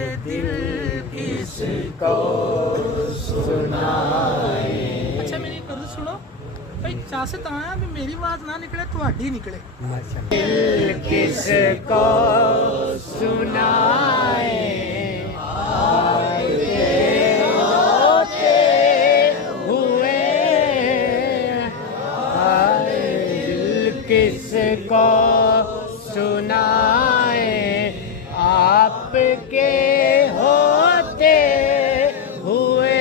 दिल किसको सुनाए। अच्छा मेरी कर सुनो भाई, चाहत आया भी मेरी आवाज ना निकले तुम्हारी निकले। दिल किसको सुनाए होते हुए, दिल किसको सुनाए आपके होते हुए।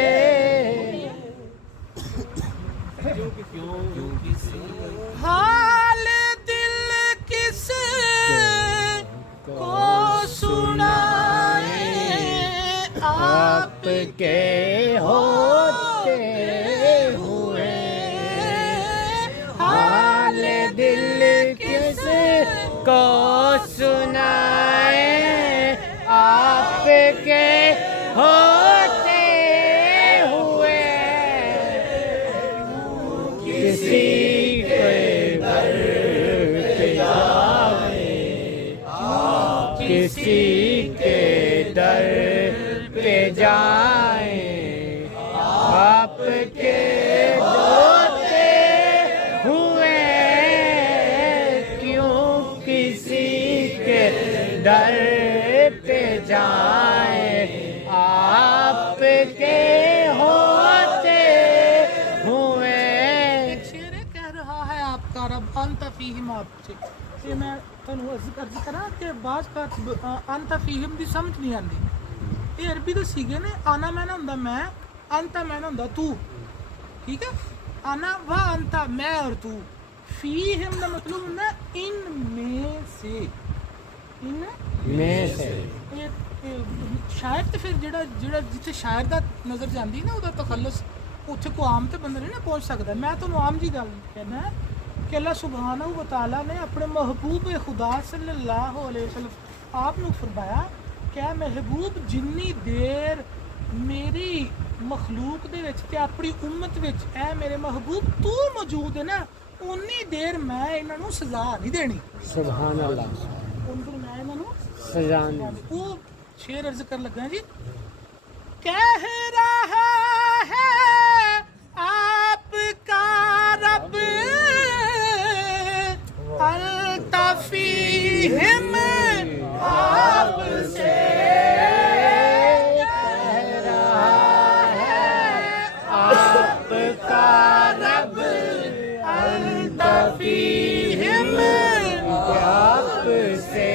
हाल दिल किस को सुनाए आपके होते हुए, हाल दिल किस को सुनाए आपके होते हुए। किसी के घर पे जाए, किसी के दर पे जाए आपके होते हुए, क्यों किसी के दर पे जाए आपके होते हुए। एक शेर है, कह रहा है आपका रब अंत फीहिम आपसे। ये मैं ਤੁਹਾਨੂੰ अर्ज करा कि बाज का अंत फीहिम की समझ नहीं आती। ये अरबी तो सीगे ने, आना मैंने हुंदा मैं, अंता मैंने हुंदा तू। ठीक है, आना व अंता मैं और तू, फीहिम का मतलब हुंदा इन में से, इन में से। शायर तो फिर जेड़ा जेड़ा जिथे शायर का नज़र जाती ना उहदा तखल्लुस उत्थे को आम तो बंदा नहीं ना पहुँच सकता। मैं तो आम जी गल कहना कि अल्लाह सुबहानहू व तआला ने अपने महबूब खुदा सल्लल्लाहु अलैहि वसल्लम आप नू फरमाया क्या महबूब जिन्नी देर मेरी मखलूक दे विच ते अपनी उम्मत विच ऐ मेरे महबूब तू मौजूद है ना, उन्नी देर मैं इन्हां नू सज़ा नहीं देनी। सुभान अल्लाह। उन देर मैं इन्हां नू सज़ा वो शेर अर्ज कर लगा जी। कह रहा है आपका रब अल्तफ़ीहिम आपसे, कह रहा है आपका रब अल्तफ़ीहिम आपसे,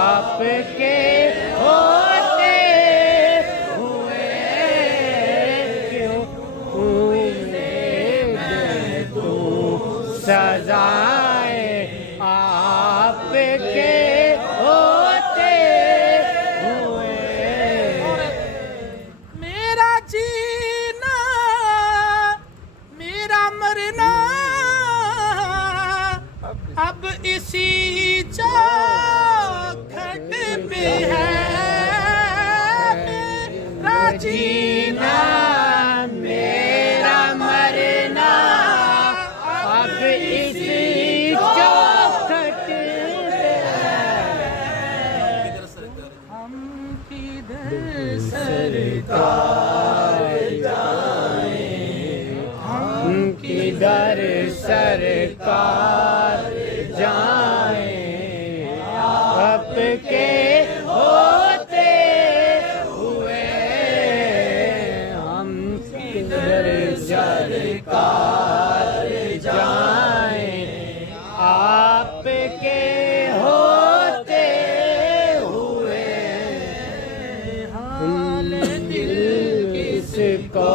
आपके होते हुए, क्यों तू सजाए आपके होते हुए। मेरा जीना मेरा मरना अब इसी चौखट पे है। मेरा जीना मेरा मरना अब इसी चौखट पे है। हम किधर सरकार जाएं, हम किधर सरकार जाएं आपके होते हुए, हम किधर सरकार जाएं आपके होते हुए। हाल दिल दिल किसको